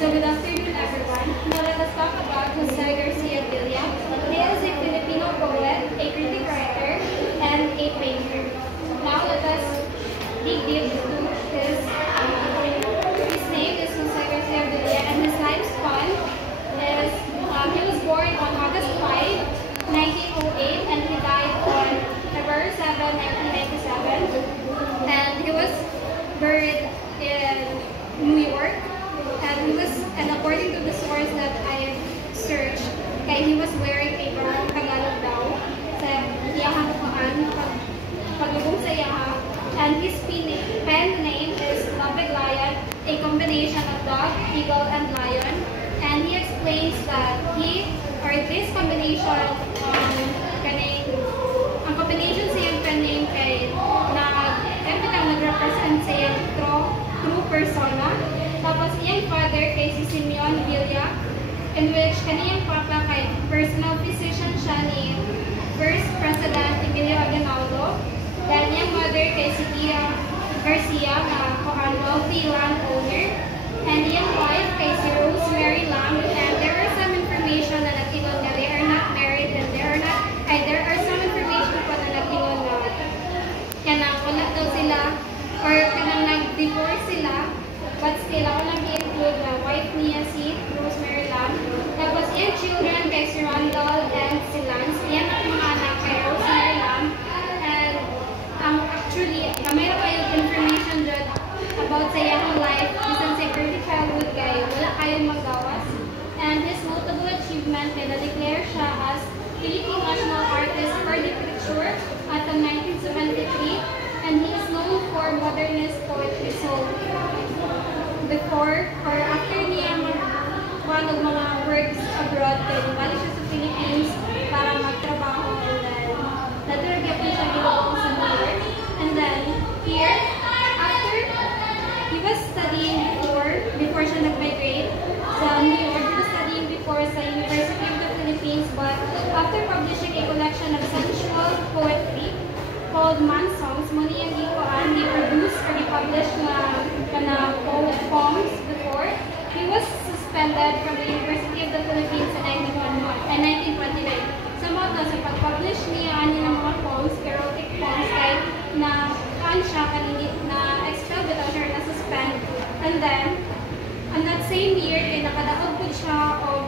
So good afternoon, everyone. Now let us talk about Jose Garcia Villa. He is a Filipino poet, a critic writer, and a painter. Now let us dig deep into his name is Jose Garcia Villa, and his lifespan is he was born on August 5, 1908, and he died on February 7, 1997. And he was buried in New York. And according to the source that I searched, he was wearing a brown Tagalog daw sa iyahang paglubong sa iyaha. And his pen name is Loving Lion, a combination of dog, eagle, and lion. And he explains that this combination, ang combination sa iyang pen name ay nag-represent sa iyang true persona. Tapos iyang father kay si Simeon Villa, in which kaniyang papa kay personal physician siya ni First President Emilio Aguinaldo. Then iyang mother kay si Tia Garcia na wealthy landowner. And iyang wife kay si Rosemary Lam. And there are some information na nag-ingon na they are not married, and there are some information po na nag-ingon na kanang wala daw sila or kanang nag-divorce sila. But still, ako lang i-include na wife niya si Rosemary Lam. Tapos, iyang children kay si Randall and si Lance. Iyan ang mga anak kay Rosemary Lam. And actually, may kayong information dyan about sa iyang life. Bisan sa early childhood kay wala kayong magawas. And his notable achievement ay na-declare siya as Philippine National Artist for Literature at 1973. And he is known for modernist poetry. So, before or after niya magkuha ng mga works abroad, kaya bumalik siya sa Philippines para magtrabaho, and then naturagya po siya ginawa sa New York. And then here, after he was studying before siya nag-migrate sa New York, he was studying before sa University of the Philippines, but after publishing a collection of sensual poetry called Man Songs, mo niyang ikuan, he produced or he published na poems before. He was suspended from the University of the Philippines in 1929. Somehow sa pag-publish niya ng mga poems, erotic poems, kahit na expelled without siya na-suspend. And then, on that same year, nakadaog po siya of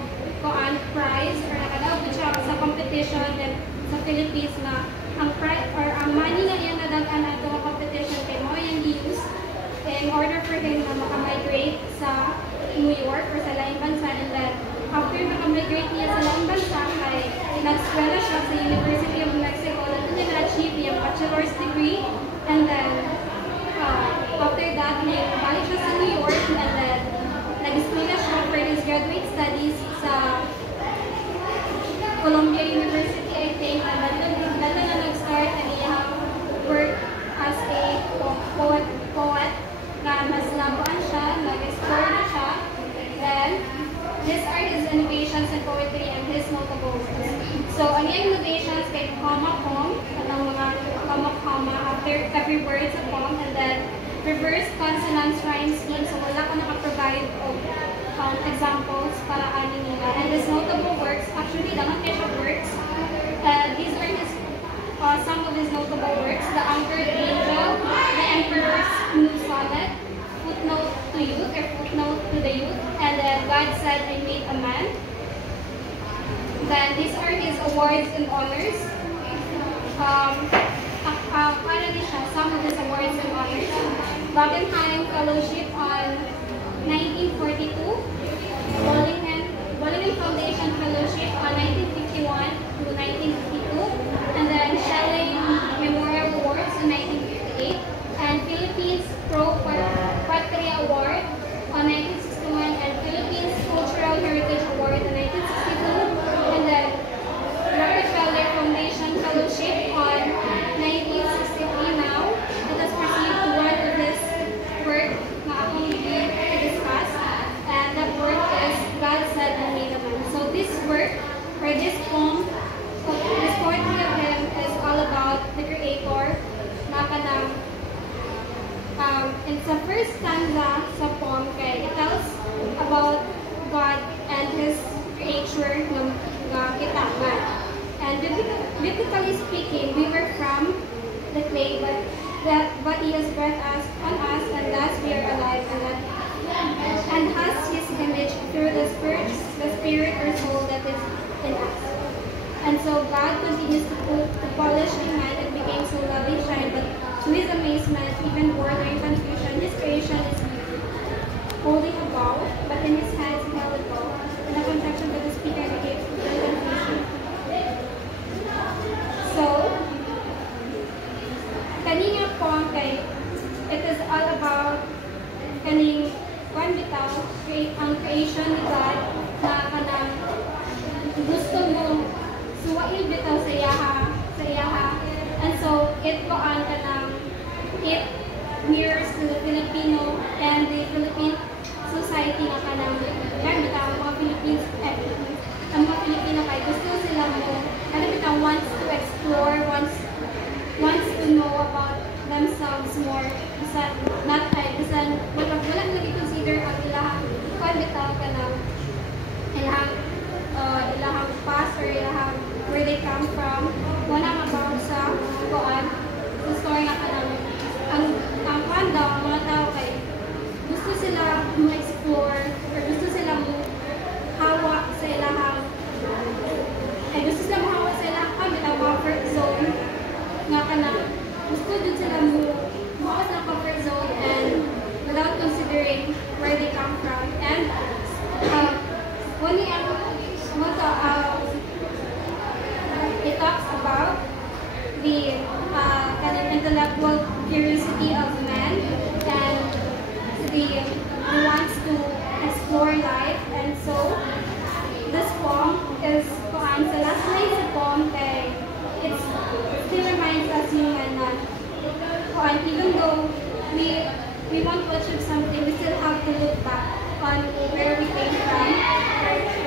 prize, or nakadaog po siya sa competition sa Philippines na ang money na yan nadagan ato ang competition kay mo yung use in order for him na makamigrate sa New York or sa laing bansa. And then, after makamigrate niya sa laing bansa, kay nag-eskwela siya sa University of Mexico, na doon niya na-achieve yung bachelor's degree. And then, after that, balik siya sa New York, and then, nag-eskwela siya for his graduate studies sa Columbia University, I think. And then, na nag-start ang iyang work as a poet na mas labuan siya, nag-explore na siya. Then, these are his innovations in poetry and his notable works. So, ang iyang innovations kay comma-com, anong mga comma-comma after every word sa poem, and then reverse consonants rhyme scheme. So, wala ko nakaprovide of examples para ano nila. And his notable works, actually, dapat siya works. These are some of his notable works: The Anchored Angel, The Emperor's New Sonnet, Footnote to Youth, or Footnote to the Youth, and then God Said I Made a Man. Then these are his awards and honors. Some of his awards and honors: Guggenheim Fellowship on 1942, Wallingham Foundation Fellowship on 1951 to 1952, and then Schelling Memorial Awards in 1958, and Philippines Pro Patria Award on 1961, and Philippines Cultural Heritage Award in 1962, and then Rockefeller Foundation Fellowship on 1963 now. Let us proceed to one of his work na akong i-discuss, and that work is God Said I Made a Man. So this work, or this poem, this poetry of him is all about the Creator. It's the first stanza sa poem so God continues to polish the man and became so loving shine, but to his amazement, even bordering confusion, his creation is holding a bow, but in his hands he held a bow, and the conception by the speaker became the confusion. So, kanina po it is all about kaning one bitaw, ang creation ni God na kanang gusto mo suwail bitaw sa iyaha. And so, it mirrors to the Filipino and the Philippine society na kanang bitaw, mga Philippines, ang mga Filipino kay gusto sila mo, bitaw wants to explore, wants to know about themselves more. Wala nang i-consider ang ilahang bitaw ka ng ilahang past or ilahang where they come from. Wala about sa story nga ka ng ang mga tao kay gusto sila explore or gusto sila hawa sa ilahang gusto sila hawa sa ilahang comfort zone nga ka na gusto din sila mawas ng comfort zone and without considering where they come from. And it talks about the kind of intellectual curiosity of man and the wants to explore life. And so this poem is sa last line sa poem it still reminds us human na even though we want to achieve something, we still have to look back on where we came from